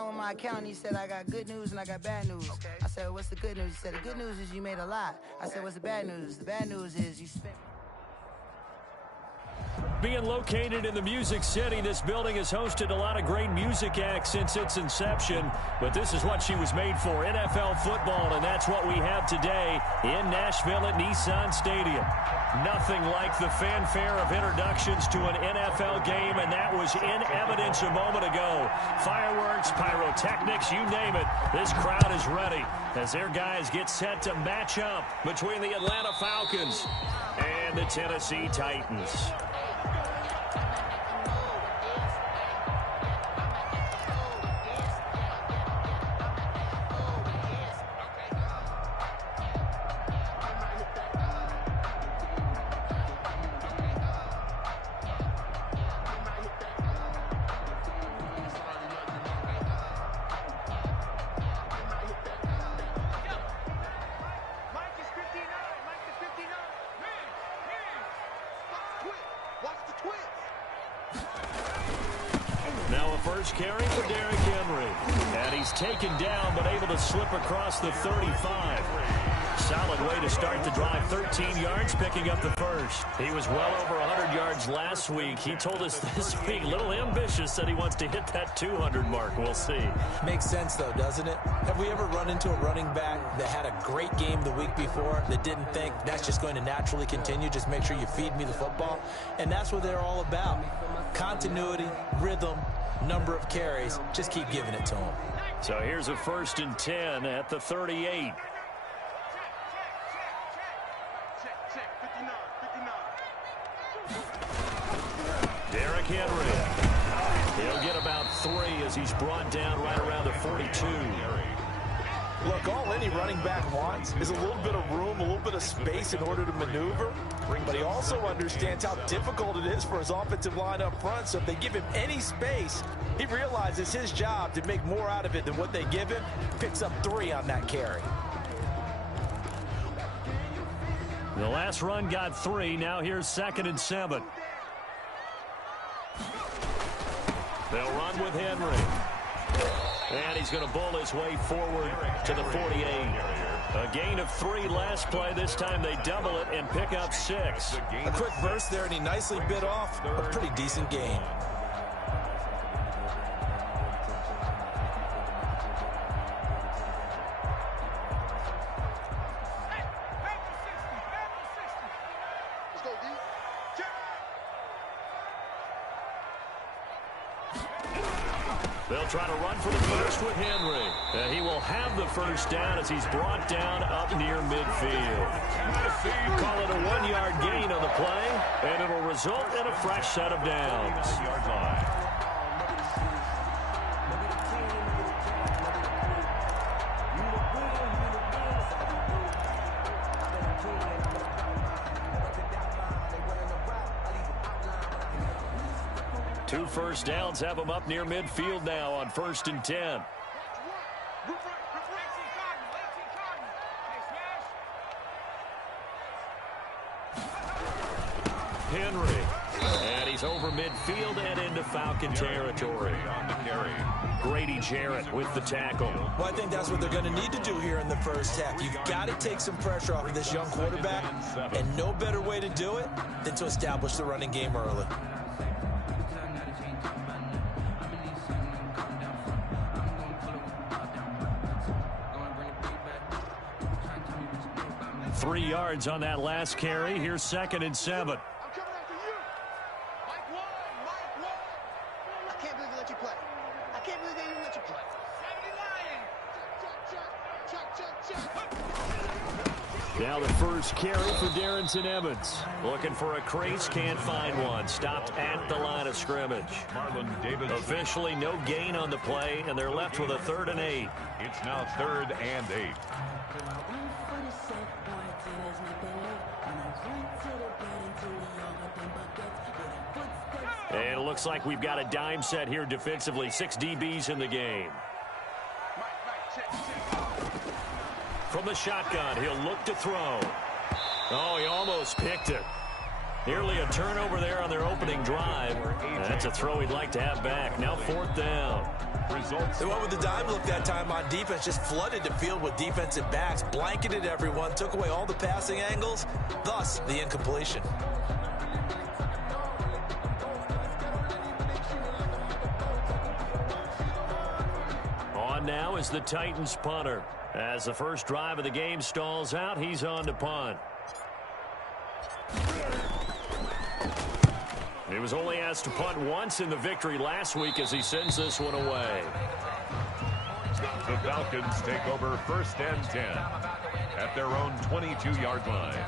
down with my accountant. He said, I got good news and I got bad news. Okay. I said, what's the good news? He said, the good news is you made a lot. I said, what's the bad news? The bad news is you spent... Being located in the Music City, this building has hosted a lot of great music acts since its inception. But this is what she was made for, NFL football, and that's what we have today in Nashville at Nissan Stadium. Nothing like the fanfare of introductions to an NFL game, and that was in evidence a moment ago. Fireworks, pyrotechnics, you name it. This crowd is ready as their guys get set to match up between the Atlanta Falcons and the Tennessee Titans. First carry for Derrick Henry. And he's taken down, but able to slip across the 35. Solid way to start the drive. 13 yards, picking up the first. He was well over 100 yards last week. He told us this week, a little ambitious, said he wants to hit that 200 mark. We'll see. Makes sense, though, doesn't it? Have we ever run into a running back that had a great game the week before that didn't think that's just going to naturally continue? Just make sure you feed me the football. And that's what they're all about. Continuity, rhythm, number of carries. Just keep giving it to him. So here's a 1st and 10 at the 38. Derrick Henry. He'll get about 3 as he's brought down right around the 42. Look, all any running back wants is a little bit of room, a little bit of space in order to maneuver. But he also understands how difficult it is for his offensive line up front. So if they give him any space, he realizes his job to make more out of it than what they give him. Picks up 3 on that carry. The last run got 3. Now here's 2nd and 7. They'll run with Henry. And he's going to bull his way forward to the 48. A gain of 3 last play. This time they double it and pick up 6. A quick burst there, and he nicely bit off a pretty decent gain. They'll try to run for the first with Henry. And he will have the first down as he's brought down up near midfield. Call it a 1-yard gain on the play, and it'll result in a fresh set of downs. Two first downs have them up near midfield now on 1st and 10. Henry. And he's over midfield and into Falcon territory. Grady Jarrett with the tackle. Well, I think that's what they're going to need to do here in the first half. You've got to take some pressure off of this young quarterback, and no better way to do it than to establish the running game early. 3 yards on that last carry. Here's 2nd and 7. Now the first carry for Darrington Evans. Looking for a crease, can't find one. Stopped at the line of scrimmage. Officially no gain on the play, and they're left with a 3rd and 8. It's now 3rd and 8. And it looks like we've got a dime set here defensively. 6 DBs in the game. From the shotgun, he'll look to throw. Oh, he almost picked it. Nearly a turnover there on their opening drive. That's a throw he'd like to have back. Now 4th down. They went with the dime look that time on defense, just flooded the field with defensive backs, blanketed everyone, took away all the passing angles, thus the incompletion. On now is the Titans punter. As the first drive of the game stalls out, he's on to punt. He was only asked to punt once in the victory last week as he sends this one away. The Falcons take over 1st and 10 at their own 22-yard line.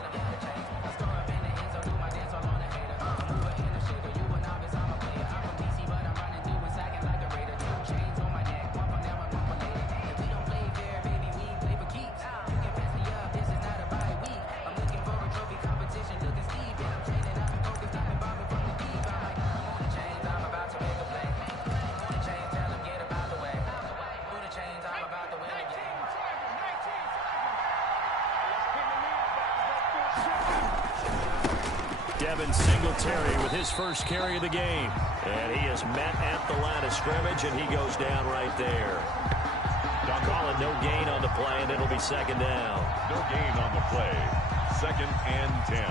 With his first carry of the game. And he is met at the line of scrimmage, and he goes down right there. Calling no gain on the play, and it'll be 2nd down. No gain on the play. 2nd and 10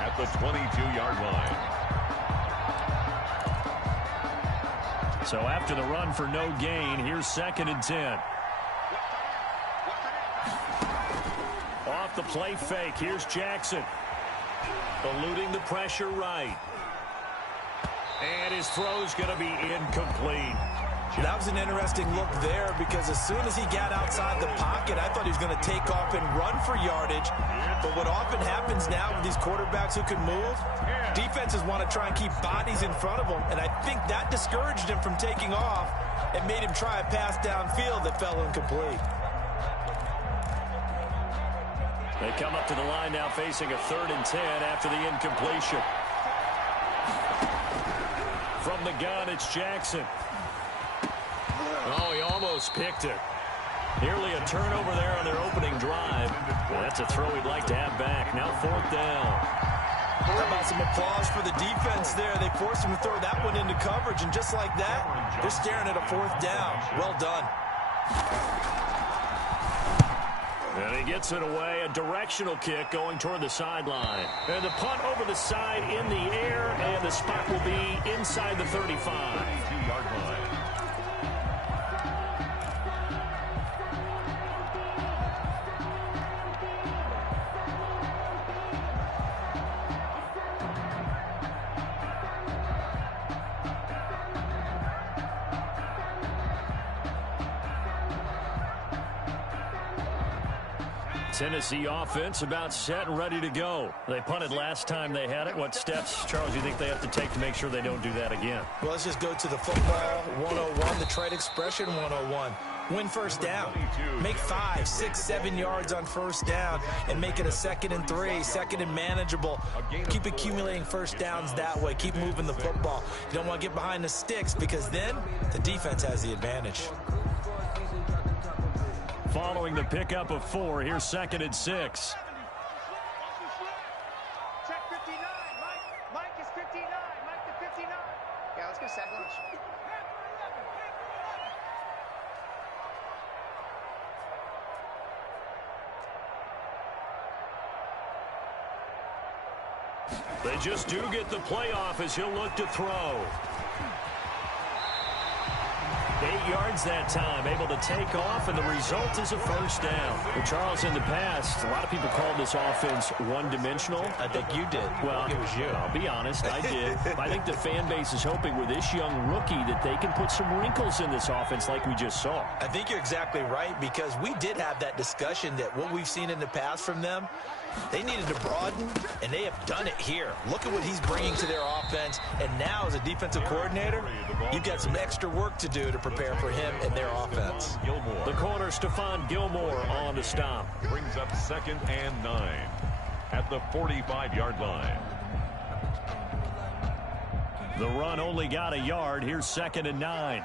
at the 22-yard line. So after the run for no gain, here's 2nd and 10. Off the play fake, here's Jackson. Eluding the pressure right. And his throw's going to be incomplete. That was an interesting look there because as soon as he got outside the pocket, I thought he was going to take off and run for yardage. But what often happens now with these quarterbacks who can move, defenses want to try and keep bodies in front of them. And I think that discouraged him from taking off and made him try a pass downfield that fell incomplete. They come up to the line now facing a 3rd and 10 after the incompletion. From the gun, it's Jackson. Oh, he almost picked it. Nearly a turnover there on their opening drive. That's a throw he'd like to have back. Now 4th down. How about some applause for the defense there? They forced him to throw that one into coverage, and just like that, they're staring at a 4th down. Well done. And he gets it away, a directional kick going toward the sideline. And the punt over the side in the air, and the spot will be inside the 35. 2-yard line. Tennessee offense about set and ready to go. They punted last time they had it. What steps, Charles, do you think they have to take to make sure they don't do that again? Well, let's just go to the football 101, the trade expression 101. Win 1st down. Make 5, 6, 7 yards on 1st down and make it a 2nd and 3, 2nd and manageable. Keep accumulating 1st downs that way. Keep moving the football. You don't want to get behind the sticks because then the defense has the advantage. Following the pickup of 4, here's 2nd and 6. Check 59. Mike is 59. Mike to 59. Yeah, let's go sack lunch. They just do get the playoff as he'll look to throw. 8 yards that time, able to take off, and the result is a 1st down. Well, Charles, in the past, a lot of people called this offense one-dimensional. I think you did. Well, it was you. I'll be honest, I did. I think the fan base is hoping with this young rookie that they can put some wrinkles in this offense like we just saw. I think you're exactly right because we did have that discussion that what we've seen in the past from them, they needed to broaden, and they have done it here. Look at what he's bringing to their offense, and now as a defensive coordinator, you've got some extra work to do to prepare for him and their offense. The corner, Stephon Gilmore, on the stop. Brings up 2nd and 9 at the 45-yard line. The run only got a yard. Here's 2nd and 9.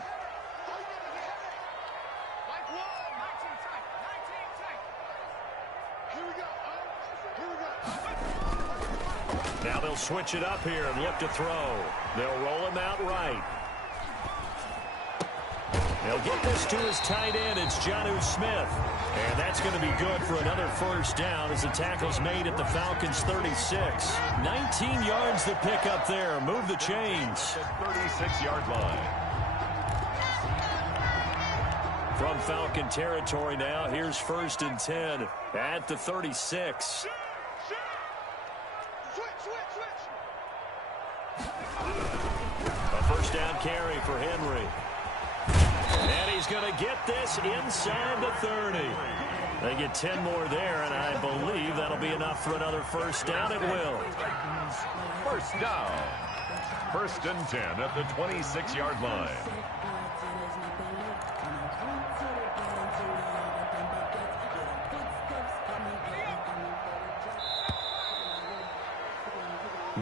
Now they'll switch it up here and look to throw. They'll roll him out right. They'll get this to his tight end. It's Jonnu Smith. And that's going to be good for another first down as the tackle's made at the Falcons' 36. 19 yards to pick up there. Move the chains. 36-yard line. From Falcon territory now, here's 1st and 10 at the 36. A first down carry for Henry. And he's going to get this inside the 30. They get 10 more there, and I believe that'll be enough for another first down. It will. First down. 1st and 10 at the 26-yard line.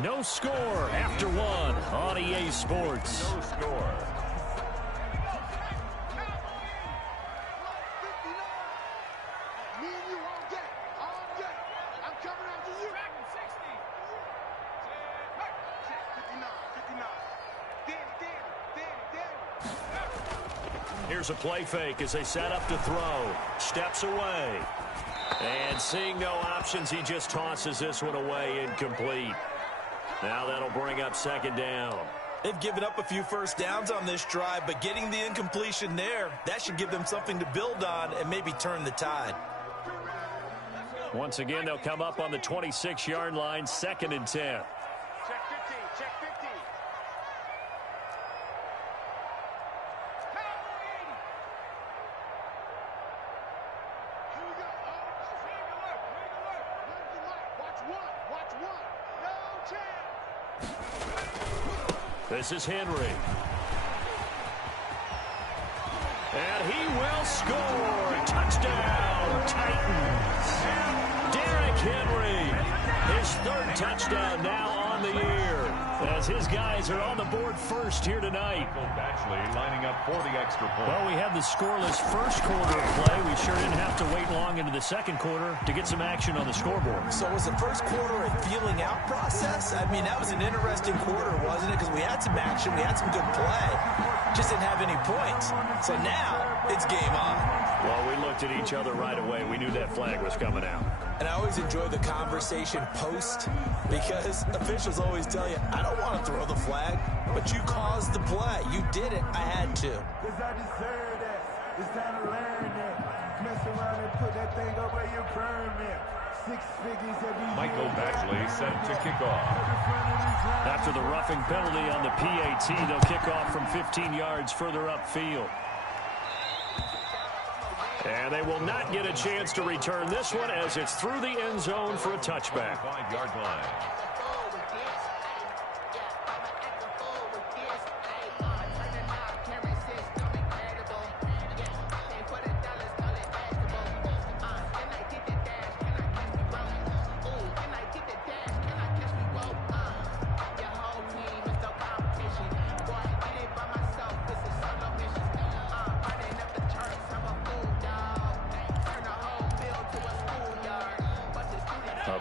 No score after one on EA Sports. No score. Here's a play fake as they set up to throw. Steps away. And seeing no options, he just tosses this one away, incomplete. Now that'll bring up 2nd down. They've given up a few first downs on this drive, but getting the incompletion there, that should give them something to build on and maybe turn the tide. Once again, they'll come up on the 26-yard line, 2nd and 10. Check 15, check 15. Here we go. Watch one. No chance. This is Henry. And he will score. Touchdown, Titans. Derrick Henry, his 3rd touchdown now on the year, as his guys are on the board first here tonight. Actually lining up for the extra point. Well, we had the scoreless first quarter of play. We sure didn't have to wait long into the 2nd quarter to get some action on the scoreboard. So was the first quarter a feeling out process? I mean, that was an interesting quarter, wasn't it? Because we had some action, we had some good play, just didn't have any points. So now it's game on. Well, we looked at each other right away. We knew that flag was coming out. And I always enjoy the conversation post, because officials always tell you, I don't want to throw the flag, but you caused the play. You did it. I had to. Because I deserve that. It's time to learn that. Mess around and put that thing over your permit. 6 figures every year. Michael Batchley set to kick off. After the roughing penalty on the PAT, they'll kick off from 15 yards further upfield. And they will not get a chance to return this one as it's through the end zone for a touchback. 5-yard line.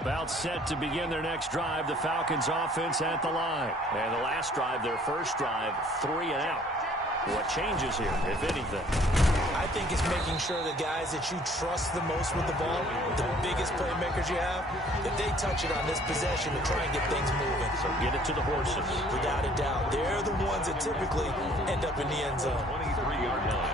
About set to begin their next drive, the Falcons offense at the line. And the last drive, their first drive, 3 and out. What changes here, if anything? I think it's making sure the guys that you trust the most with the ball, the biggest playmakers you have, that they touch it on this possession to try and get things moving. So get it to the horses. Without a doubt. They're the ones that typically end up in the end zone. 23-yard line.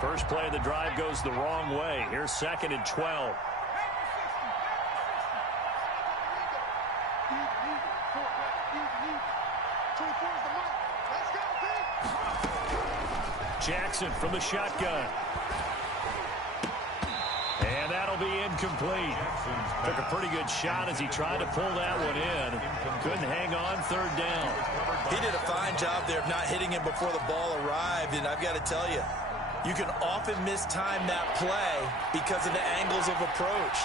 First play of the drive goes the wrong way. Here's 2nd and 12. Jackson from the shotgun. And that'll be incomplete. Took a pretty good shot as he tried to pull that one in. Couldn't hang on, 3rd down. He did a fine job there of not hitting him before the ball arrived, and I've got to tell you, you can often mistime that play because of the angles of approach.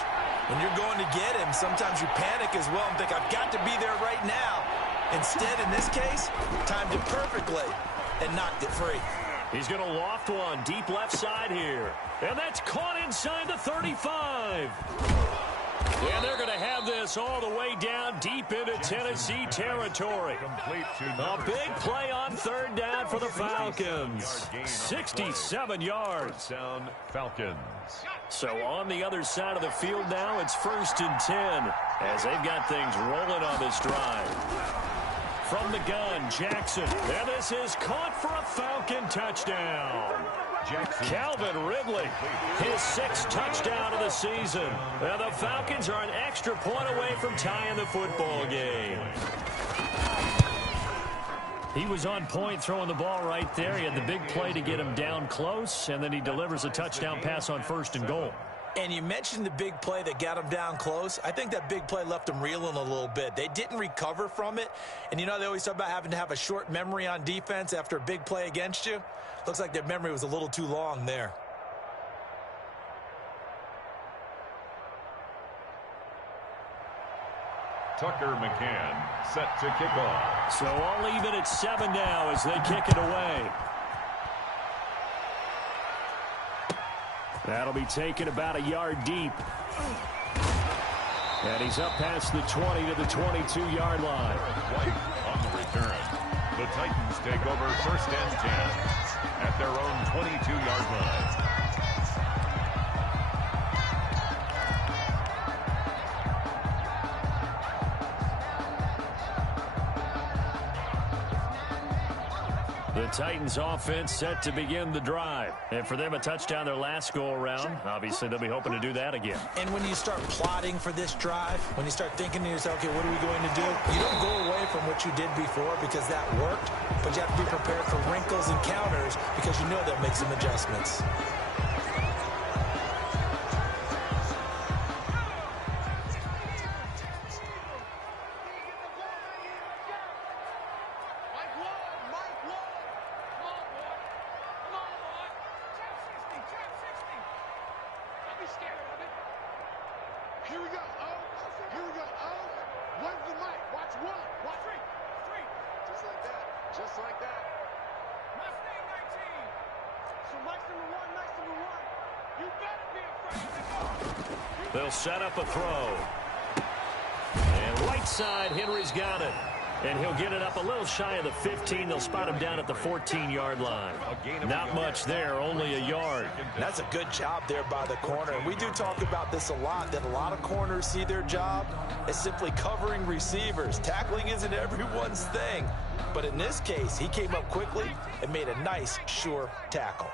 When you're going to get him, sometimes you panic as well and think, I've got to be there right now. Instead, in this case, timed it perfectly and knocked it free. He's going to loft one deep left side here. And that's caught inside the 35. And they're going to have this all the way down deep into Tennessee territory. A big play on third down for the Falcons. 67 yards. Down Falcons. So on the other side of the field now, it's 1st and 10 as they've got things rolling on this drive. From the gun, Jackson. And this is caught for a Falcon touchdown. Calvin Ridley, his 6th touchdown of the season. And the Falcons are an extra point away from tying the football game. He was on point throwing the ball right there. He had the big play to get him down close, and then he delivers a touchdown pass on 1st and goal. And you mentioned the big play that got him down close. I think that big play left him reeling a little bit. They didn't recover from it. And you know they always talk about having to have a short memory on defense after a big play against you. Looks like their memory was a little too long there. Tucker McCann set to kick off. So all even at 7 now as they kick it away. That'll be taken about a yard deep. And he's up past the 20 to the 22-yard line. White on the return. The Titans take over 1st and 10 at their own 22-yard line. The Titans offense set to begin the drive. And for them, a touchdown their last go-around. Obviously, they'll be hoping to do that again. And when you start plotting for this drive, when you start thinking to yourself, okay, what are we going to do? You don't go away from what you did before because that worked, but you have to be prepared for wrinkles and counters because you know they'll make some adjustments. They'll set up a throw. And right side, Henry's got it. And he'll get it up a little shy of the 15. They'll spot him down at the 14-yard line. Not much there, only a yard. That's a good job there by the corner. And we do talk about this a lot, that a lot of corners see their job as simply covering receivers. Tackling isn't everyone's thing. But in this case, he came up quickly and made a nice, sure tackle.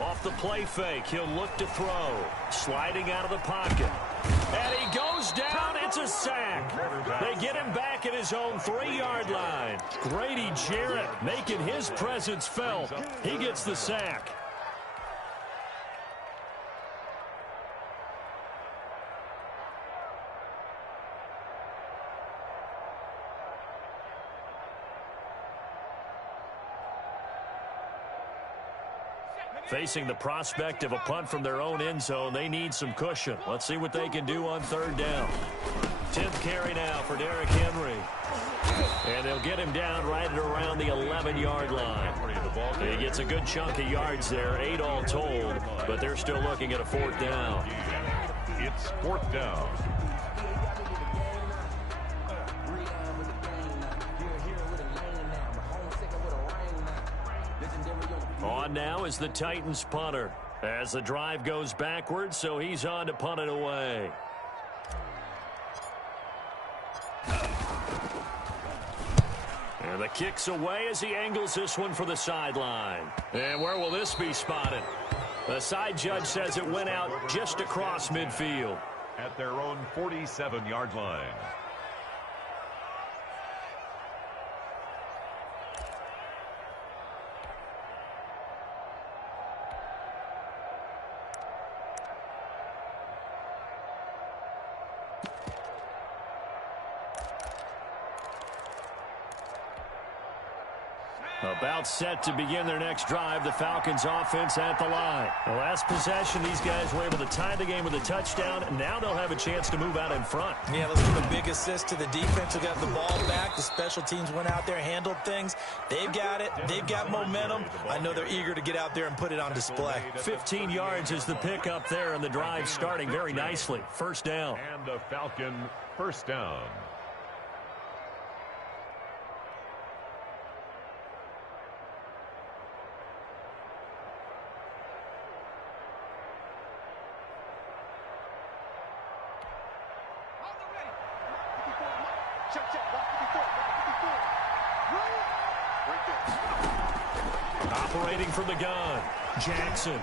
Off the play fake, he'll look to throw. Sliding out of the pocket. And he goes down. It's a sack. They get him back at his own 3-yard line. Grady Jarrett making his presence felt. He gets the sack. Facing the prospect of a punt from their own end zone, they need some cushion. Let's see what they can do on 3rd down. 10th carry now for Derrick Henry. And they'll get him down right at around the 11-yard line. He gets a good chunk of yards there, 8 all told, but they're still looking at a 4th down. It's 4th down. On now is the Titans punter as the drive goes backwards, so he's on to punt it away. And the kick's away as he angles this one for the sideline. And where will this be spotted? The side judge says it went out just across midfield. At their own 47-yard line. About set to begin their next drive. The Falcons offense at the line. The last possession, these guys were able to tie the game with a touchdown. Now they'll have a chance to move out in front. Yeah, let's give a big assist to the defense who got the ball back. The special teams went out there, handled things. They've got it. They've got momentum. I know they're eager to get out there and put it on display. 15 yards is the pickup there, and the drive starting very nicely. First down. And a Falcon first down. Operating from the gun, Jackson.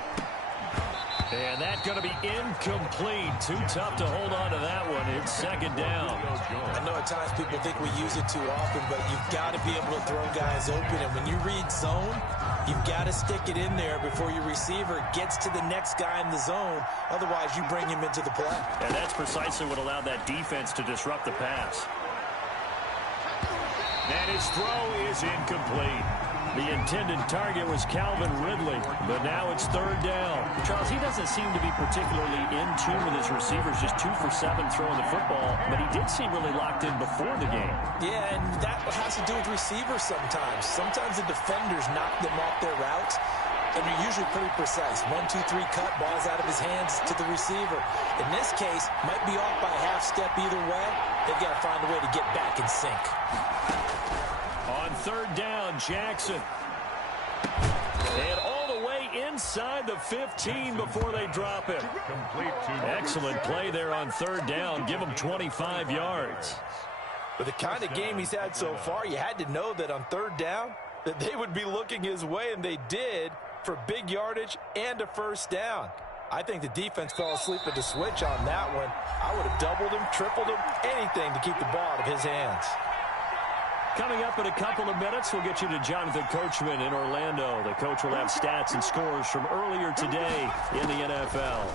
And that's going to be incomplete. Too tough to hold on to that one. It's second down. I know at times people think we use it too often, but you've got to be able to throw guys open. And when you read zone, you've got to stick it in there before your receiver gets to the next guy in the zone. Otherwise, you bring him into the play. And that's precisely what allowed that defense to disrupt the pass. And his throw is incomplete. The intended target was Calvin Ridley, but now it's third down. Charles, he doesn't seem to be particularly in tune with his receivers, just 2 for 7 throwing the football, but he did seem really locked in before the game. Yeah, and that has to do with receivers sometimes. Sometimes the defenders knock them off their routes, and they're usually pretty precise. 1, 2, 3 cut, ball's out of his hands to the receiver. In this case, might be off by a half step either way. They've got to find a way to get back in sync. On third down, Jackson. And all the way inside the 15 before they drop it. Excellent play there on third down. Give him 25 yards. With the kind of game he's had so far, you had to know that on third down that they would be looking his way, and they did, for big yardage and a first down. I think the defense fell asleep at the switch on that one. I would have doubled him, tripled him, anything to keep the ball out of his hands. Coming up in a couple of minutes, we'll get you to Jonathan Coachman in Orlando. The coach will have stats and scores from earlier today in the NFL.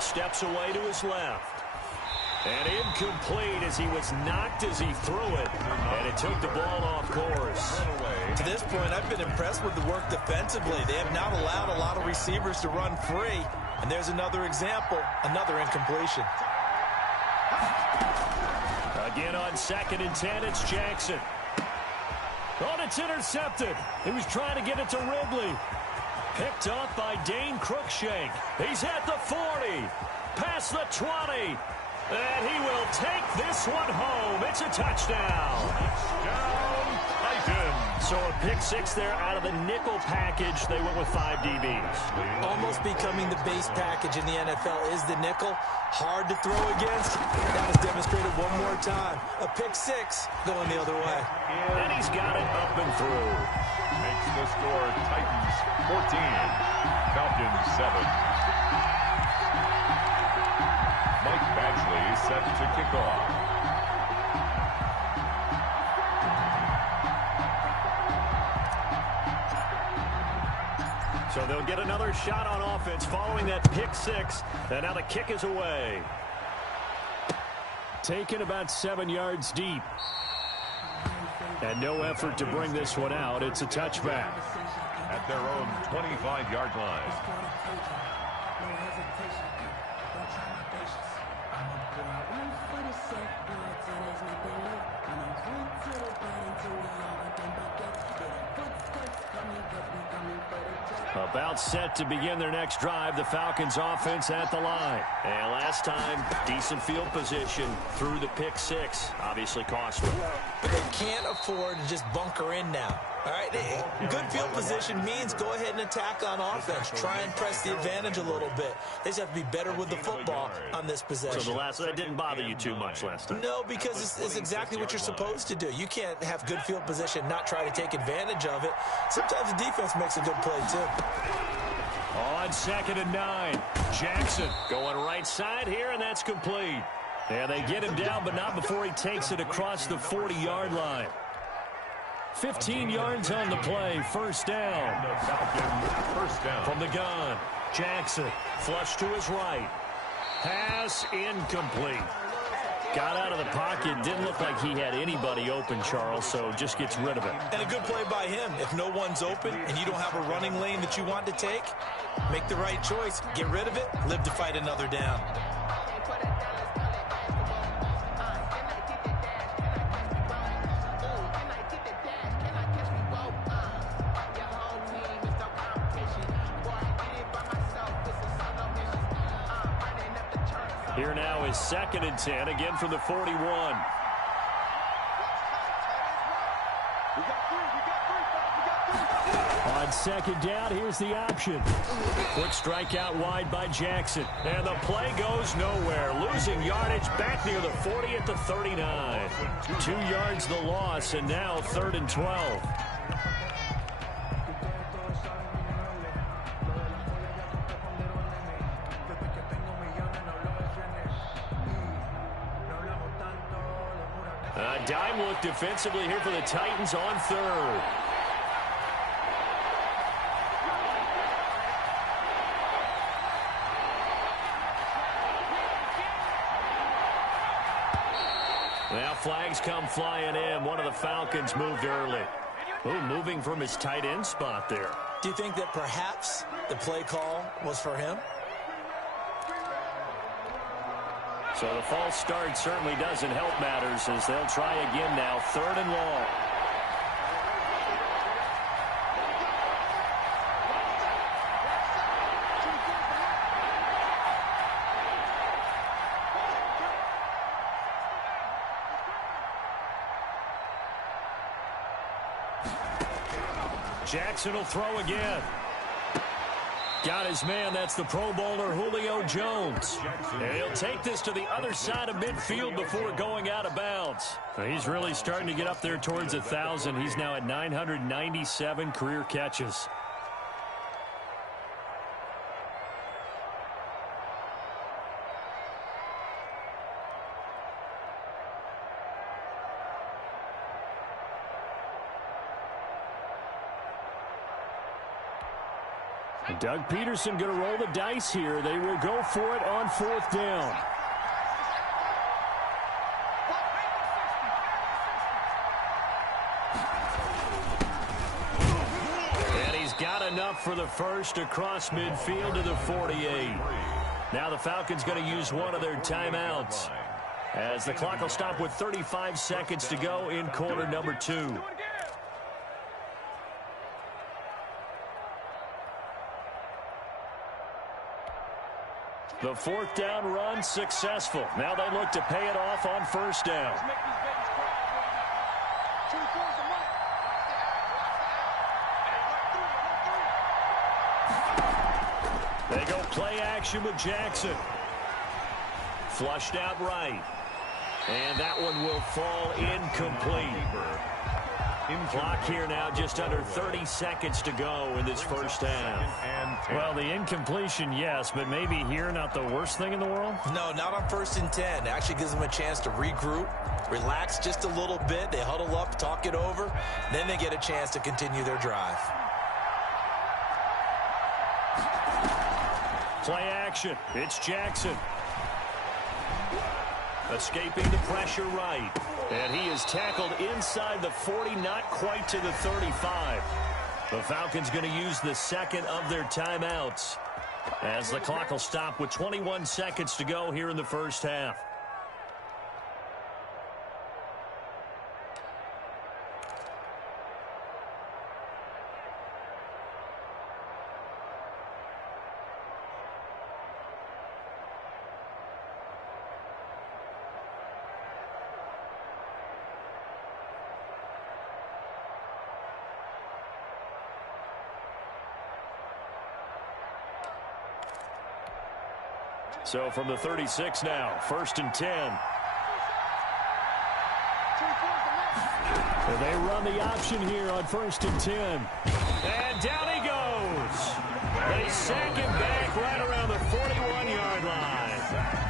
Steps away to his left. And incomplete as he was knocked as he threw it. And it took the ball off course. To this point, I've been impressed with the work defensively. They have not allowed a lot of receivers to run free. And there's another example, another incompletion. Again on 2nd and 10, it's Jackson. Oh, it's intercepted. He was trying to get it to Ridley. Picked up by Dane Cruikshank. He's at the 40. Past the 20. And he will take this one home. It's a touchdown. Touchdown, Titans. So a pick six there out of the nickel package. They went with 5 DBs. Almost becoming the base package in the NFL is the nickel. Hard to throw against. That was demonstrated one more time. A pick six going the other way. And he's got it up and through. Makes the score Titans 14, Falcons 7. Mike Badgley set to kick off. So they'll get another shot on offense following that pick six. And now the kick is away. Taken about 7 yards deep. And no effort to bring this one out. It's a touchback. At their own 25-yard line. About set to begin their next drive. The Falcons offense at the line. And last time, decent field position through the pick six. Obviously costly. But they can't afford to just bunker in now. All right, good field position means go ahead and attack on offense. Try and press the advantage a little bit. They just have to be better with the football on this possession. So that didn't bother you too much last time? No, because it's exactly what you're supposed to do. You can't have good field position, not try to take advantage of it. Sometimes the defense makes a good play, too. On 2nd and 9, Jackson going right side here, and that's complete. And they get him down, but not before he takes it across the 40-yard line. 15 yards on the play, first down. First down. From the gun, Jackson, flush to his right. Pass incomplete. Got out of the pocket. Didn't look like he had anybody open, Charles, so just gets rid of it. And a good play by him. If no one's open and you don't have a running lane that you want to take, make the right choice. Get rid of it. Live to fight another down. Here now is 2nd and 10, again from the 41. On 2nd down, here's the option. Quick strike out wide by Jackson. And the play goes nowhere. Losing yardage back near the 40 at the 39. 2 yards the loss, and now 3rd and 12. Dime look defensively here for the Titans on 3rd. Now flags come flying in. One of the Falcons moved early. Oh, moving from his tight end spot there. Do you think that perhaps the play call was for him? So the false start certainly doesn't help matters as they'll try again now. 3rd and long. Jackson will throw again. Got his man. That's the Pro Bowler Julio Jones. And he'll take this to the other side of midfield before going out of bounds. He's really starting to get up there towards 1,000. He's now at 997 career catches. Doug Peterson going to roll the dice here. They will go for it on 4th down. And he's got enough for the first across midfield to the 48. Now the Falcons going to use one of their timeouts as the clock will stop with 35 seconds to go in quarter number 2. The 4th down run successful. Now they look to pay it off on 1st down. They go play action with Jackson. Flushed out right. And that one will fall incomplete. Clock here now, just under 30 seconds to go in this first half. Well, the incompletion, yes, but maybe here not the worst thing in the world? No, not on 1st and 10. It actually gives them a chance to regroup, relax just a little bit. They huddle up, talk it over. Then they get a chance to continue their drive. Play action. It's Jackson. Escaping the pressure right. And he is tackled inside the 40, not quite to the 35. The Falcons going to use the 2nd of their timeouts as the clock will stop with 21 seconds to go here in the first half. So from the 36 now, 1st and 10. And they run the option here on 1st and 10. And down he goes. They sack him back right around the 41-yard line.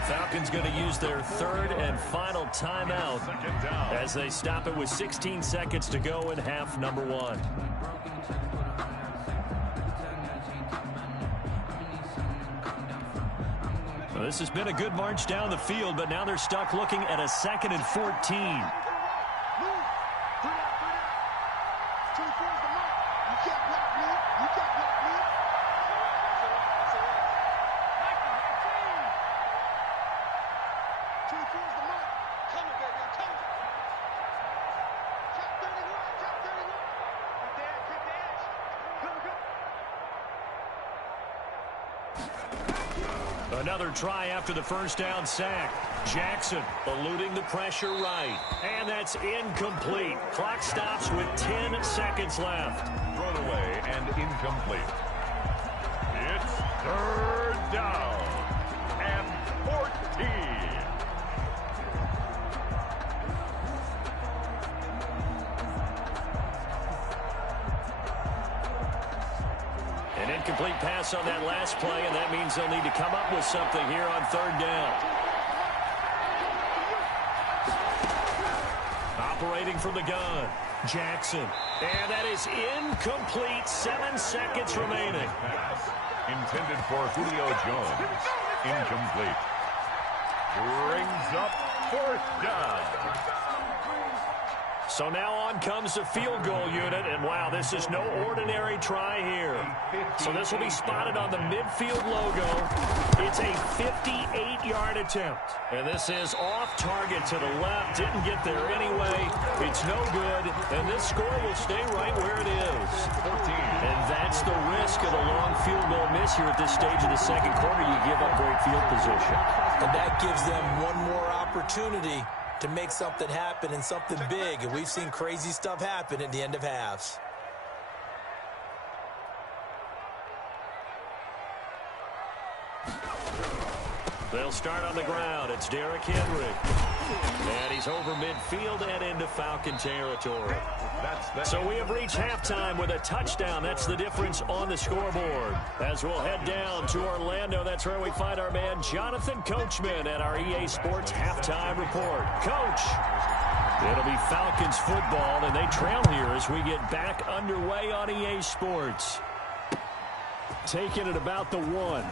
Falcons going to use their 3rd and final timeout as they stop it with 16 seconds to go in half number 1. Well, this has been a good march down the field, but now they're stuck looking at a 2nd and 14. Another try after the first down sack. Jackson eluding the pressure right. And that's incomplete. Clock stops with 10 seconds left. Thrown away and incomplete. It's 3rd down and 14. An incomplete pass on that last play, and that means they'll need to come up with something here on 3rd down. Operating from the gun, Jackson. And that is incomplete. 7 seconds remaining. Pass intended for Julio Jones. Incomplete. Brings up 4th down. So now on comes the field goal unit, and wow, this is no ordinary try here. So this will be spotted on the midfield logo. It's a 58-yard attempt. And this is off target to the left. Didn't get there anyway. It's no good, and this score will stay right where it is. 14. And that's the risk of the long field goal miss here at this stage of the second quarter. You give up great field position. And that gives them one more opportunity to make something happen and something big. And we've seen crazy stuff happen at the end of halves. They'll start on the ground. It's Derrick Henry. And he's over midfield and into Falcon territory. So we have reached halftime with a touchdown. That's the difference on the scoreboard. As we'll head down to Orlando, that's where we find our man Jonathan Coachman at our EA Sports Halftime Report. Coach, it'll be Falcons football, and they trail here as we get back underway on EA Sports. Taking it about the 1.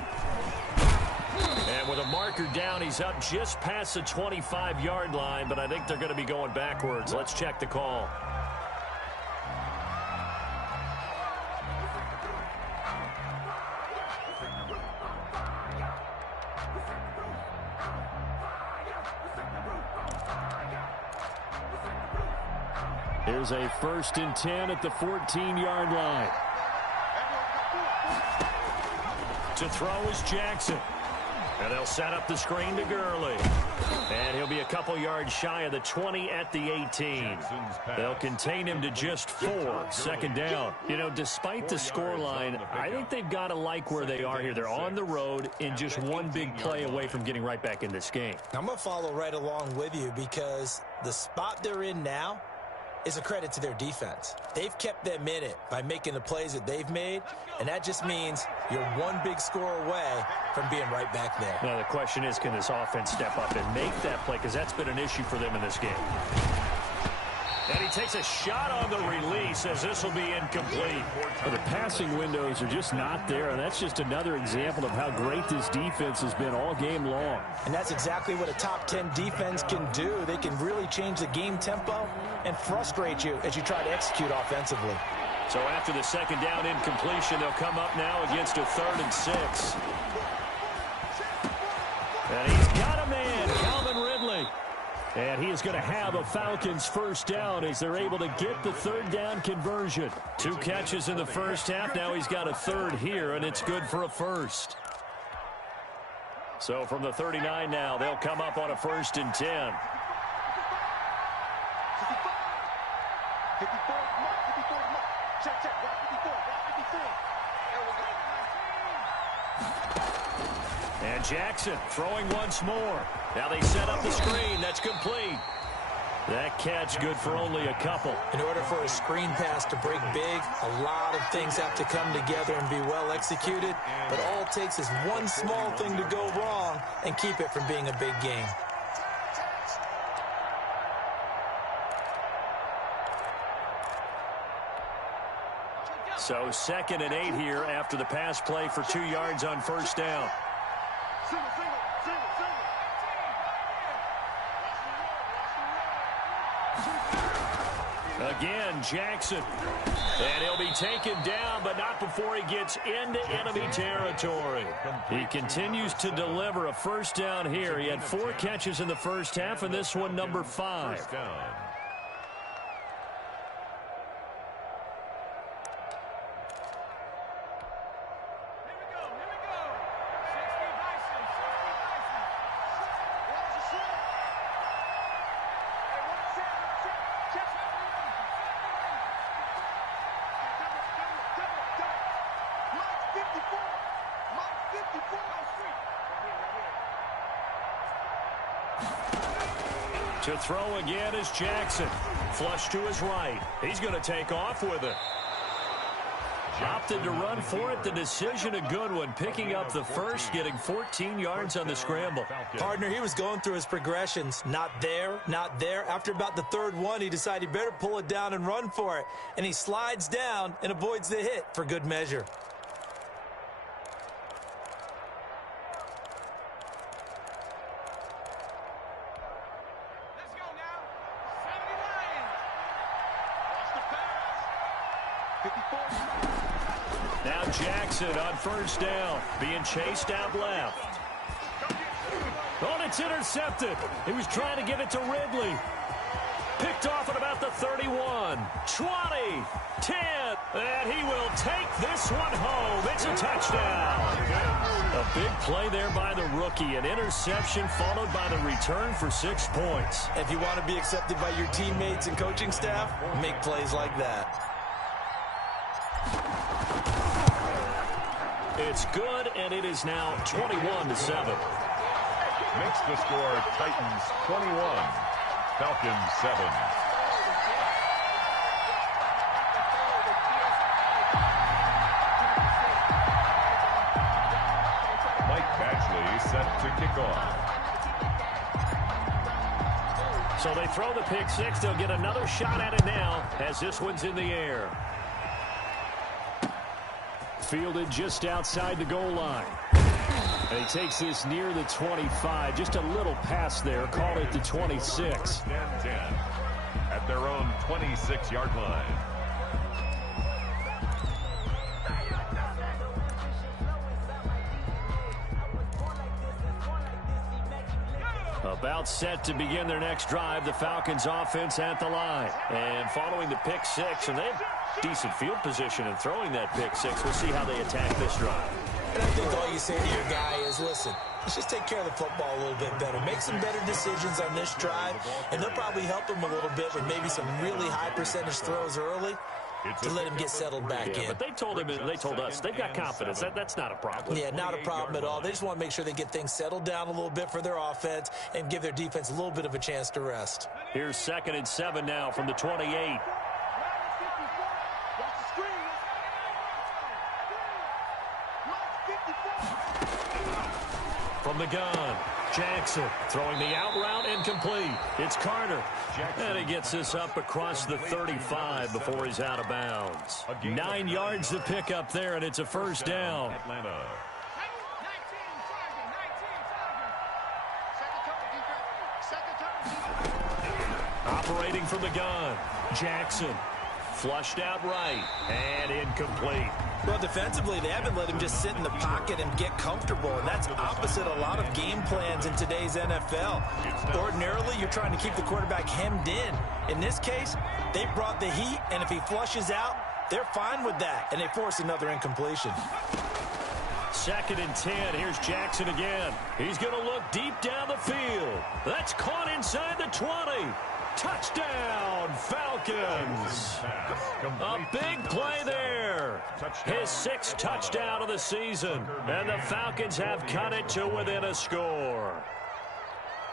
And with a marker down, he's up just past the 25-yard line, but I think they're going to be going backwards. Let's check the call. Here's a 1st and 10 at the 14-yard line. To throw is Jackson. And they'll set up the screen to Gurley. And he'll be a couple yards shy of the 20 at the 18. They'll contain him to just 4. 2nd down. You know, despite the scoreline, I think they've got to like where they are here. They're on the road and just one big play away from getting right back in this game. I'm going to follow right along with you because the spot they're in now is a credit to their defense. They've kept them in it by making the plays that they've made, and that just means you're one big score away from being right back there. Now, the question is, can this offense step up and make that play? Because that's been an issue for them in this game. And he takes a shot on the release as this will be incomplete. Well, the passing windows are just not there, and that's just another example of how great this defense has been all game long. And that's exactly what a top 10 defense can do. They can really change the game tempo and frustrate you as you try to execute offensively. So after the 2nd down incompletion, they'll come up now against a 3rd and 6. And he's got a man, Calvin Ridley. And he is going to have a Falcons 1st down as they're able to get the 3rd down conversion. 2 catches in the first half. Now he's got a 3rd here, and it's good for a 1st. So from the 39 now, they'll come up on a 1st and 10. And Jackson throwing once more. Now they set up the screen. That's complete. That catch good for only a couple. In order for a screen pass to break big, a lot of things have to come together and be well executed. But all it takes is one small thing to go wrong and keep it from being a big game. So 2nd and 8 here after the pass play for 2 yards on 1st down. Again, Jackson. And he'll be taken down, but not before he gets into enemy territory. He continues to deliver a first down here. He had 4 catches in the first half, and this one number 5. First down. To throw again is Jackson. Flush to his right. He's going to take off with it. Opted to run for it. The decision a good one. Picking up the first, getting 14 yards on the scramble. Partner, he was going through his progressions. Not there, not there. After about the third one, he decided he better pull it down and run for it. And he slides down and avoids the hit for good measure. Now Jackson on first down, being chased out left. Oh, and it's intercepted. He was trying to get it to Ridley. Picked off at about the 31, 20, 10, and he will take this one home. It's a touchdown. A big play there by the rookie. An interception followed by the return for 6 points. If you want to be accepted by your teammates and coaching staff, make plays like that. It's good, and it is now 21-7. Makes the score Titans 21, Falcons 7. Mike Batchley set to kick off. So they throw the pick six. They'll get another shot at it now as this one's in the air. Fielded just outside the goal line. And he takes this near the 25. Just a little pass there. Call it the 26. 10-10 at their own 26-yard line. About set to begin their next drive. The Falcons offense at the line. And following the pick six, and they have decent field position in throwing that pick six. We'll see how they attack this drive. And I think all you say to your guy is, listen, let's just take care of the football a little bit better. Make some better decisions on this drive, and they'll probably help him a little bit with maybe some really high percentage throws early to let him get settled back in. But they told us they've got confidence. That's not a problem. Yeah, not a problem at all. They just want to make sure they get things settled down a little bit for their offense and give their defense a little bit of a chance to rest. Here's 2nd and 7 now from the 28. From the gun, Jackson throwing the out route incomplete. It's Carter. And he gets this up across the 35 before he's out of bounds. 9 yards to pick up there, and it's a first down. Atlanta. Operating from the gun, Jackson. Flushed out right and incomplete. Well, defensively, they haven't let him just sit in the pocket and get comfortable, and that's opposite a lot of game plans in today's NFL. Ordinarily, you're trying to keep the quarterback hemmed in. In this case, they brought the heat, and if he flushes out, they're fine with that, and they force another incompletion. 2nd and 10. Here's Jackson again. He's going to look deep down the field. That's caught inside the 20. Touchdown, Falcons. A big play there. His 6th touchdown of the season. And the Falcons have cut it to within a score.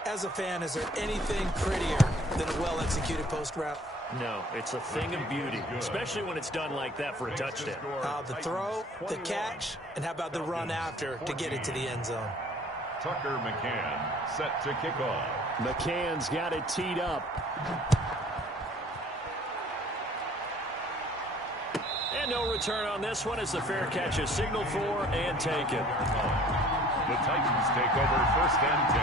As a fan, is there anything prettier than a well-executed post route? No, it's a thing of beauty, especially when it's done like that for a touchdown. The throw, the catch, and how about the run after to get it to the end zone? Tucker McCann set to kick off. McCann's got it teed up. And no return on this one as the fair catch is signaled for and taken. The Titans take over 1st and 10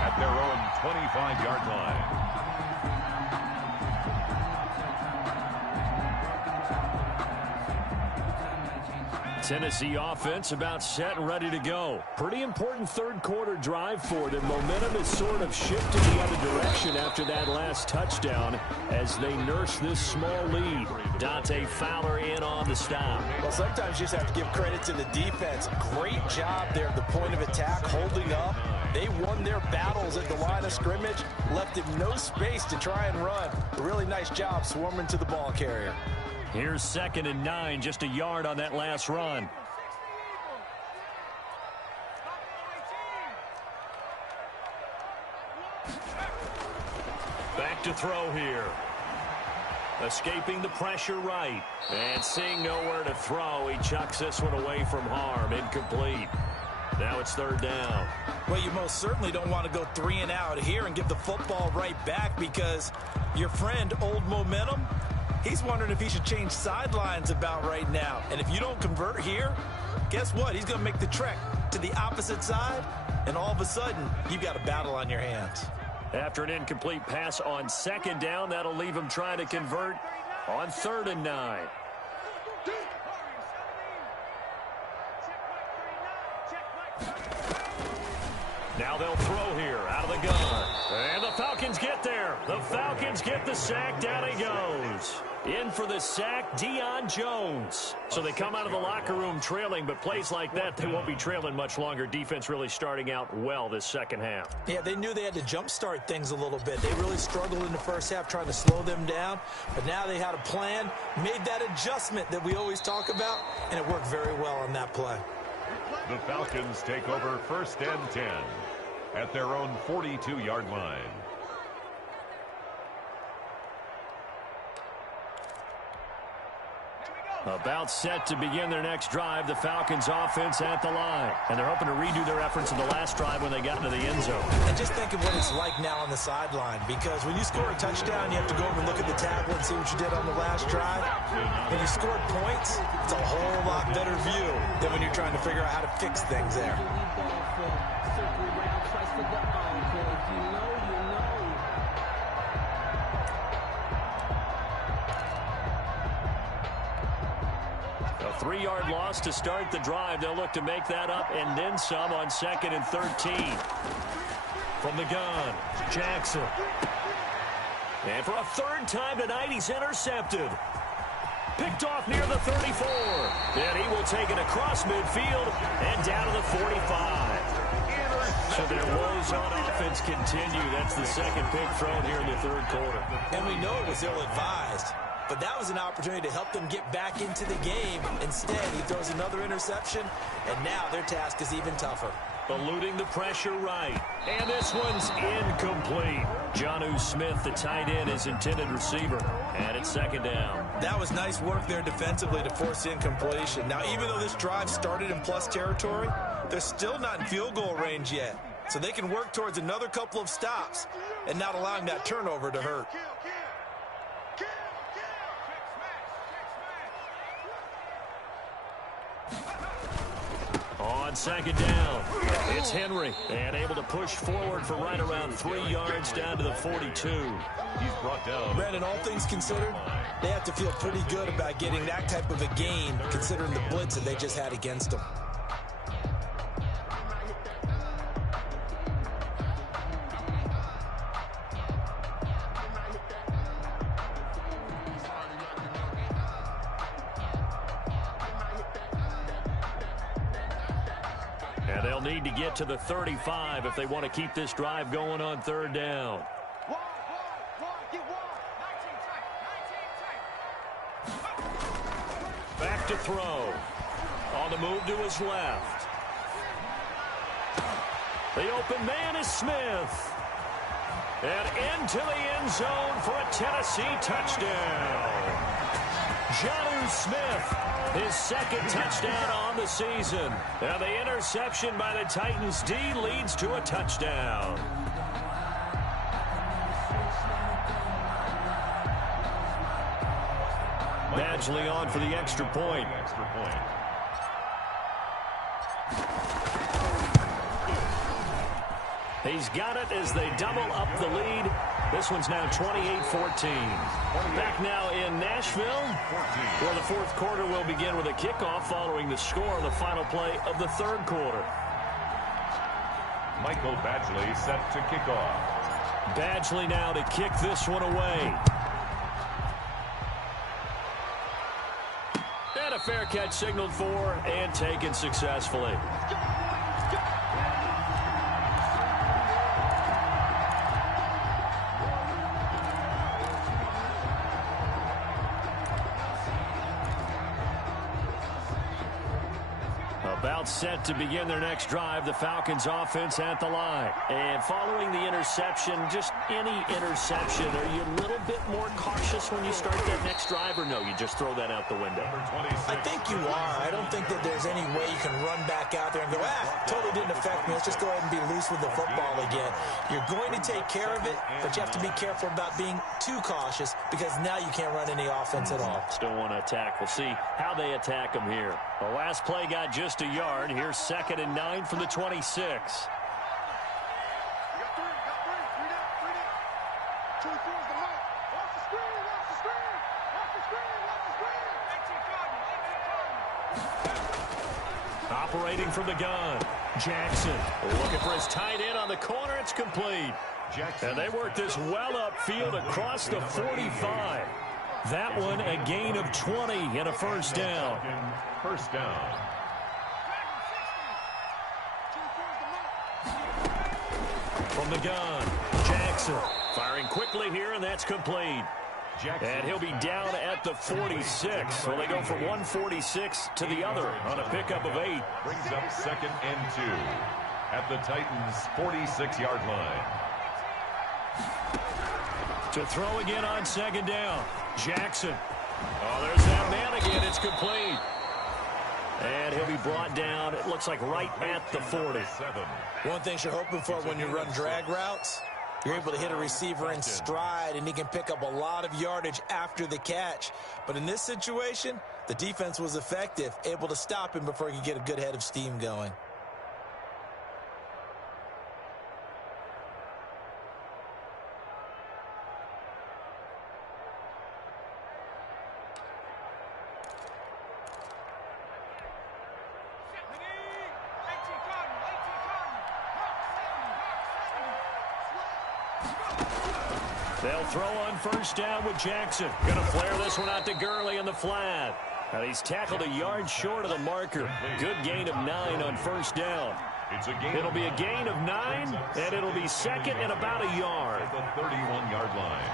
at their own 25-yard line. Tennessee offense about set and ready to go. Pretty important third quarter drive for them. Momentum is sort of shifted the other direction after that last touchdown as they nurse this small lead. Dante Fowler in on the stop. Well, sometimes you just have to give credit to the defense. Great job there at the point of attack, holding up. They won their battles at the line of scrimmage, left him no space to try and run. A really nice job swarming to the ball carrier. Here's 2nd and 9, just a yard on that last run. Back to throw here. Escaping the pressure right. And seeing nowhere to throw, he chucks this one away from harm. Incomplete. Now it's 3rd down. Well, you most certainly don't want to go 3 and out here and give the football right back because your friend, Old Momentum, he's wondering if he should change sidelines about right now. And if you don't convert here, guess what? He's going to make the trek to the opposite side, and all of a sudden, you've got a battle on your hands. After an incomplete pass on 2nd down, that'll leave him trying to convert on 3rd and 9. Now they'll throw here out of the gun. And the Falcons get there. The Falcons get the sack. Down he goes. In for the sack, Deion Jones. So they come out of the locker room trailing, but plays like that, they won't be trailing much longer. Defense really starting out well this second half. Yeah, they knew they had to jumpstart things a little bit. They really struggled in the first half trying to slow them down, but now they had a plan, made that adjustment that we always talk about, and it worked very well on that play. The Falcons take over 1st and 10 at their own 42-yard line. About set to begin their next drive, the Falcons offense at the line. And they're hoping to redo their efforts in the last drive when they got into the end zone. And just think of what it's like now on the sideline, because when you score a touchdown, you have to go over and look at the tablet and see what you did on the last drive. When you scored points, it's a whole lot better view than when you're trying to figure out how to fix things there. A 3-yard loss to start the drive. They'll look to make that up and then some on 2nd and 13. From the gun, Jackson. And for a 3rd time tonight, he's intercepted. Picked off near the 34. Then he will take it across midfield and down to the 45. So their woes on offense continue. That's the 2nd pick thrown here in the 3rd quarter. And we know it was ill-advised, but that was an opportunity to help them get back into the game. Instead, he throws another interception, and now their task is even tougher. Eluding the pressure right. And this one's incomplete. Jonnu Smith, the tight end, is intended receiver. And it's 2nd down. That was nice work there defensively to force incompletion. Now, even though this drive started in plus territory, they're still not in field goal range yet. So they can work towards another couple of stops and not allowing that turnover to hurt. On 2nd down, it's Henry, and able to push forward for right around 3 yards down to the 42. He's brought down. Brandon, all things considered, they have to feel pretty good about getting that type of a gain, considering the blitz that they just had against them. And they'll need to get to the 35 if they want to keep this drive going on 3rd down. Back to throw. On the move to his left. The open man is Smith. And into the end zone for a Tennessee touchdown. Jonnu Smith, his 2nd touchdown on the season. And the interception by the Titans D leads to a touchdown. Badgley on for the extra point. He's got it as they double up the lead. This one's now 28-14. Back now in Nashville, where the fourth quarter will begin with a kickoff following the score on the final play of the third quarter. Michael Badgley set to kick off. Badgley now to kick this one away. And a fair catch signaled for and taken successfully. About set to begin their next drive, the Falcons offense at the line. And following the interception, just any interception, are you a little bit more cautious when you start that next drive, or no, you just throw that out the window? I think you are. I don't think that there's any way you can run back out there and go, totally didn't affect me. Let's just go ahead and be loose with the football again. You're going to take care of it, but you have to be careful about being too cautious because now you can't run any offense at all. Still want to attack. We'll see how they attack them here. The last play got just a yard. Here's 2nd and 9 from the 26. Operating from the gun, Jackson looking for his tight end on the corner. It's complete. And they work this well upfield across the 45. That one a gain of 20 and a first down. First down. From the gun, Jackson firing quickly here, and that's complete. And he'll be down at the 46. So they go from 146 to the other on a pickup of 8. Brings up 2nd and 2 at the Titans' 46-yard line. To throw again on 2nd down, Jackson. Oh, there's that man again. It's complete. And he'll be brought down, it looks like right at the 40. One thing you're hoping for when you run drag routes, you're able to hit a receiver in stride, and he can pick up a lot of yardage after the catch. But in this situation, the defense was effective, able to stop him before he could get a good head of steam going. They'll throw on first down with Jackson. Going to flare this one out to Gurley in the flat. And he's tackled a yard short of the marker. Good gain of 9 on first down. It'll be a gain of 9, and it'll be 2nd and about a yard. At the 31-yard line.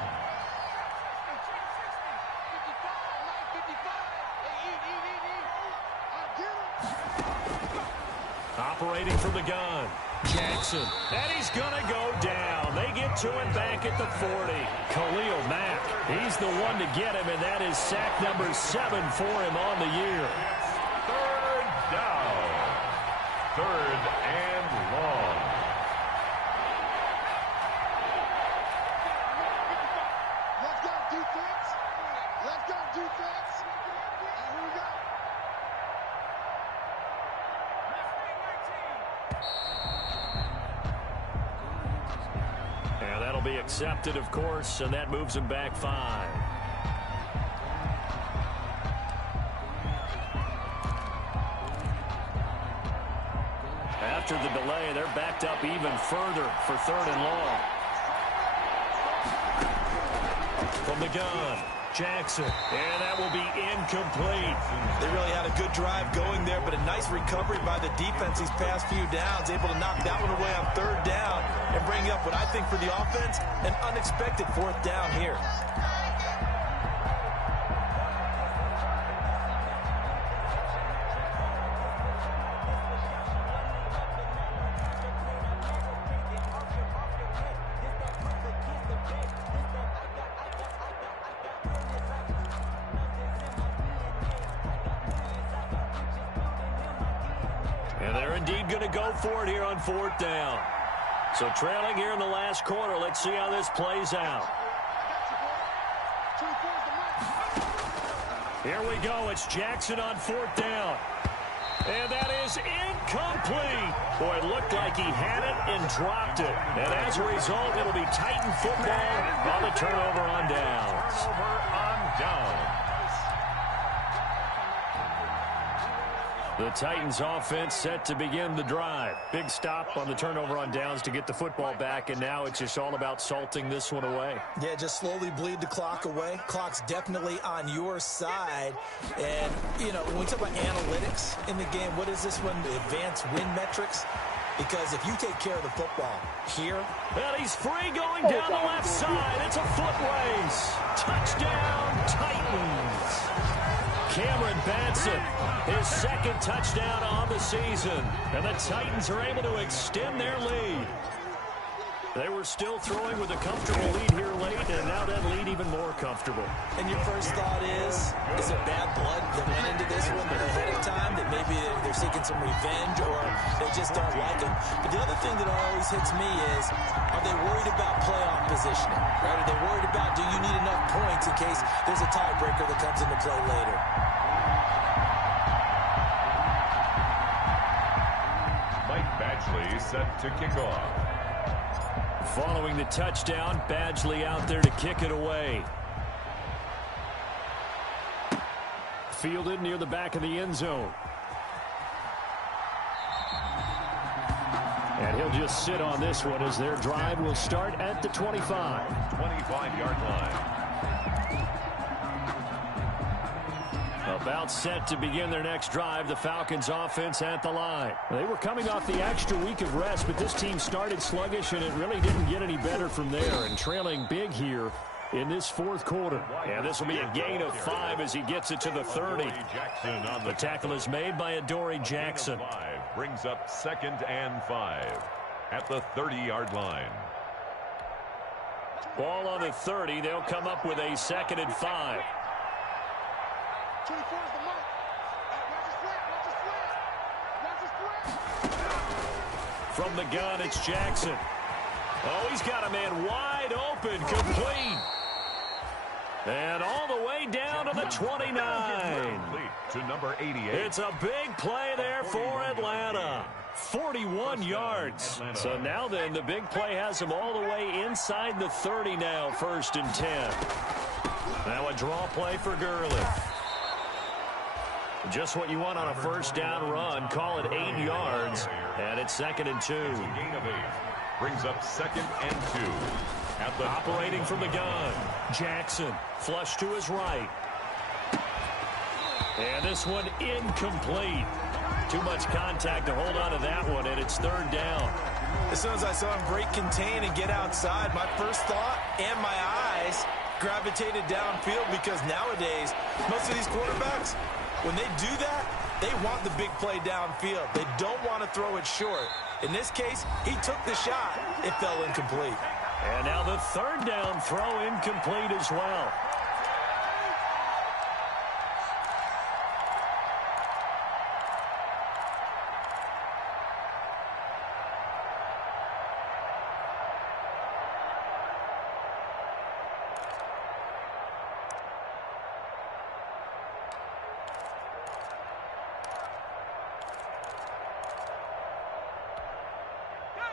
Operating from the gun, Jackson. And he's going to go down. They get to him back at the 40. Khalil Mack, he's the one to get him, and that is sack number 7 for him on the year. 3rd down. 3rd and long. Let's go, defense. Let's go, defense. And here we go. And that'll be accepted, of course, and that moves him back 5. After the delay, they're backed up even further for 3rd and long. From the gun, Jackson, and that will be incomplete. They really had a good drive going there, but a nice recovery by the defense these past few downs, able to knock that one away on 3rd down and bring up what I think for the offense, an unexpected 4th down here. And they're indeed going to go for it here on 4th down. So trailing here in the last quarter. Let's see how this plays out. Here we go. It's Jackson on 4th down. And that is incomplete. Boy, it looked like he had it and dropped it. And as a result, it'll be Titan football on the turnover on downs. Turnover on downs. The Titans offense set to begin the drive. Big stop on the turnover on downs to get the football back, and now it's just all about salting this one away. Yeah, just slowly bleed the clock away. Clock's definitely on your side. And, you know, when we talk about analytics in the game, what is this one? The advanced win metrics? Because if you take care of the football here. And he's free going down the left side. It's a foot race. Touchdown, Titans. Cameron Batson, his second touchdown on the season. And the Titans are able to extend their lead. They were still throwing with a comfortable lead here late, and now that lead even more comfortable. And your first thought is there bad blood that went into this one ahead of time, that maybe they're seeking some revenge or they just don't like him? But the other thing that always hits me is, are they worried about playoff positioning? Right? Are they worried about, do you need enough points in case there's a tiebreaker that comes into play later? Mike Badgley set to kick off. Following the touchdown, Badgley out there to kick it away. Fielded near the back of the end zone. And he'll just sit on this one as their drive will start at the 25. 25-yard line. About set to begin their next drive, the Falcons offense at the line. They were coming off the extra week of rest, but this team started sluggish, and it really didn't get any better from there, and trailing big here in this fourth quarter. And this will be a gain of 5 as he gets it to the 30. The tackle is made by Adoree Jackson. Brings up 2nd and 5 at the 30-yard line. Ball on the 30. They'll come up with a 2nd and 5. 24 is the mark. Watch his flat. From the gun, it's Jackson. Oh, he's got a man wide open, complete. And all the way down to the 29. To number 88. It's a big play there for Atlanta. 41 yards. So now then, the big play has him all the way inside the 30 now, 1st and 10. Now a draw play for Gurley. Just what you want on a first down run. Call it 8 yards. And it's 2nd and 2. Gain of 8. Brings up 2nd and 2. At the operating from the gun. Jackson flush to his right. And this one incomplete. Too much contact to hold on to that one, and it's 3rd down. As soon as I saw him break contain and get outside, my first thought and my eyes gravitated downfield, because nowadays, most of these quarterbacks, when they do that, they want the big play downfield. They don't want to throw it short. In this case, he took the shot. It fell incomplete. And now the 3rd down throw incomplete as well.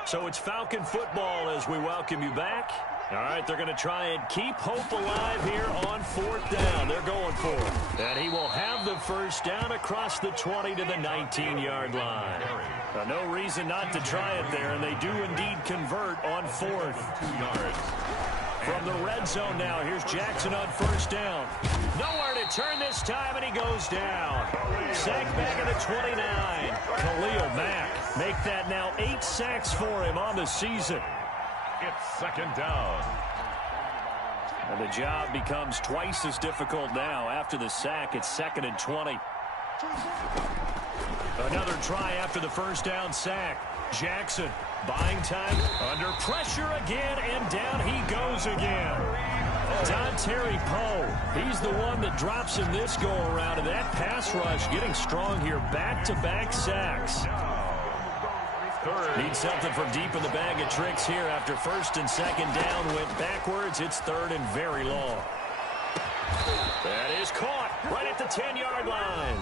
So it's Falcon football as we welcome you back. All right, they're going to try and keep hope alive here on 4th down. They're going for it. And he will have the first down across the 20 to the 19-yard line. No reason not to try it there, and they do indeed convert on 4th. 2 yards. From the red zone now, here's Jackson on first down. Nowhere to turn this time, and he goes down. Sacked back at the 29. Khalil Mack make that now 8 sacks for him on the season. It's 2nd down. And the job becomes twice as difficult now. After the sack, it's 2nd and 20. Another try after the first down sack. Jackson buying time, under pressure again, and down he goes again. Dontari Poe, he's the one that drops in this go-around, and that pass rush getting strong here. Back-to-back sacks. Need something from deep in the bag of tricks here after 1st and 2nd down went backwards. It's 3rd and very long. That is caught. right at the 10-yard line.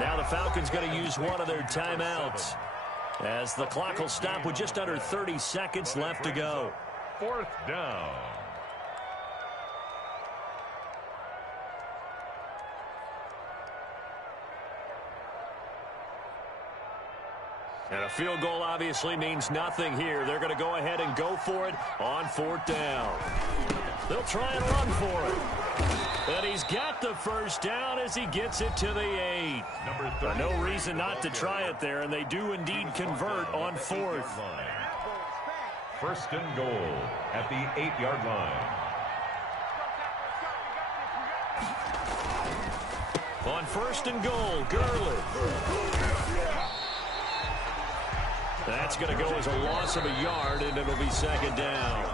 Now the Falcons going to use one of their timeouts, as the clock will stop with just under 30 seconds left to go. 4th down. And a field goal obviously means nothing here. They're going to go ahead and go for it on 4th down. They'll try and run for it. And he's got the first down as he gets it to the 8. No reason not to try it there, and they do indeed convert on 4th. 1st and goal at the 8-yard line. On 1st and goal, Gurley. That's going to go as a loss of a yard, and it'll be 2nd down.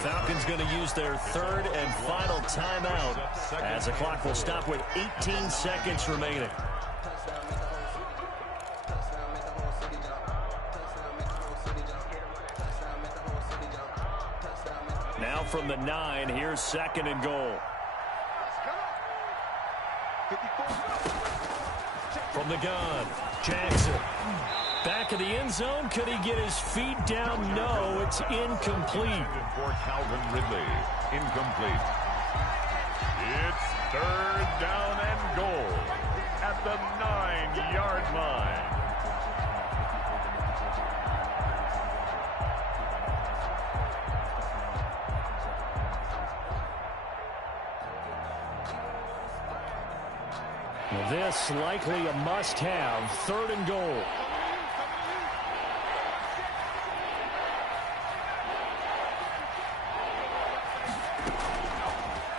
Falcons going to use their 3rd and final timeout, as the clock will stop with 18 seconds remaining. Now from the 9, here's 2nd and goal. From the gun, Jackson. Back of the end zone. Could he get his feet down? No, it's incomplete. For Calvin Ridley, incomplete. It's 3rd down and goal at the 9-yard line. This likely a must-have. 3rd and goal.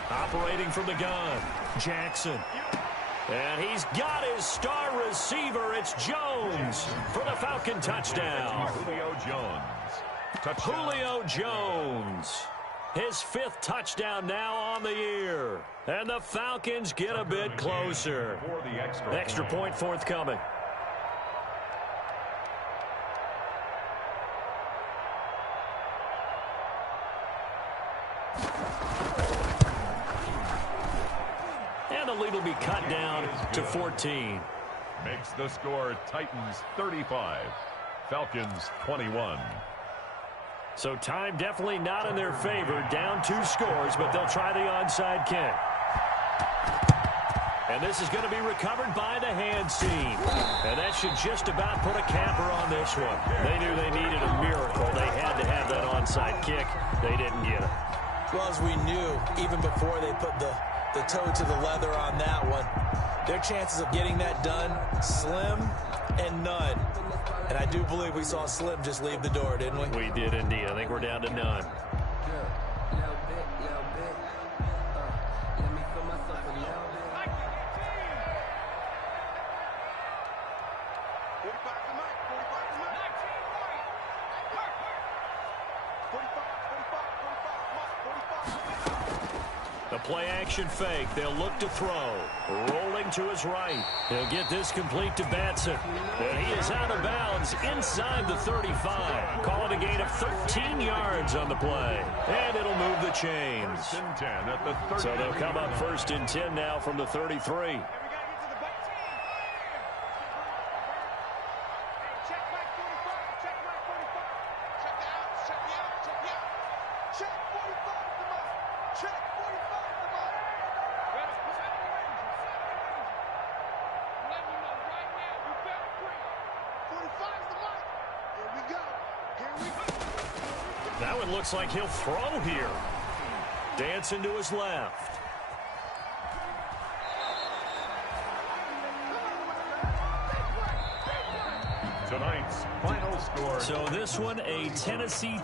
Operating from the gun, Jackson. And he's got his star receiver. It's Jones for the Falcon touchdown. Julio Jones. Touchdown. Julio Jones. His 5th touchdown now on the year. And the Falcons get a bit closer. Extra point forthcoming. And the lead will be cut down to 14. Makes the score Titans 35, Falcons 21. So time definitely not in their favor. Down 2 scores, but they'll try the onside kick. And this is going to be recovered by the hands team. And that should just about put a capper on this one. They knew they needed a miracle. They had to have that onside kick. They didn't get it. Well, as we knew, even before they put the toe to the leather on that one, their chances of getting that done, slim and none. And I do believe we saw Slim just leave the door, didn't we? We did indeed. I think we're down to none. The play action fake. They'll look to throw. Rolling to his right. He'll get this complete to Batson. And he is out of bounds inside the 35. Call it a gain of 13 yards on the play. And it'll move the chains. 1st and 10 at the 30. So they'll come up 1st and 10 now from the 33. That one looks like he'll throw here. Dancing to his left. Tonight's final score. So this one, a Tennessee